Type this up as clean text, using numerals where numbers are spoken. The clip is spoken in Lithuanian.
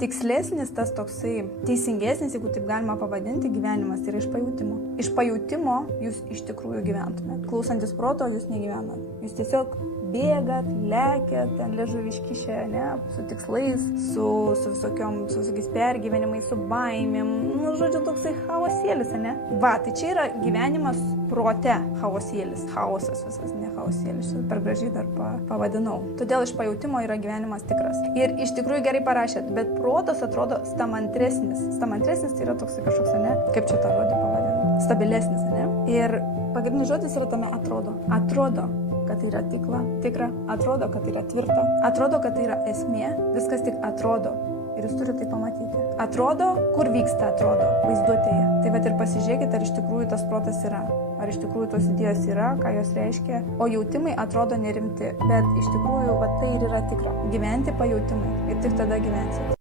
tikslesnis, tas toksai teisingesnis, jeigu taip galima pavadinti, gyvenimas yra iš pajūtimo. Iš pajūtimo jūs iš tikrųjų gyventumėt. Klausantis proto, jūs negyvenat. Jūs tiesiog bėgat, lekiat, ten liežuvį iškišę, ne, su tikslais, su visokiais pergyvenimais, su baimėm. Nu, žodžiu, toksai chaosėlis, ne? Va, tai čia yra gyvenimas prote chaosėlis. Chaosas visas, ne chaosėlis. Per gražiai dar pavadinau. Todėl iš pajūtimo yra gyvenimas tikras. Ir iš tikrųjų gerai parašėt, bet protas atrodo stamantresnis. Stamantresnis tai yra toksai kažkoks, ne? Kaip čia tą žodį pavadinti? Stabilesnis, ne? Ir pagrindinis žodis yra tame atrodo. Atrodo, kad tai yra tikra, atrodo, kad tai yra tvirta, atrodo, kad tai yra esmė, viskas tik atrodo ir jūs turite tai pamatyti. Atrodo, kur vyksta atrodo, vaizduotėje. Tai vat ir pasižiūrėkite, ar iš tikrųjų tas protas yra, ar iš tikrųjų tos idėjos yra, ką jos reiškia, o jautimai atrodo nerimti, bet iš tikrųjų vat tai ir yra tikra. Gyventi pajautimai ir tik tada gyvensit.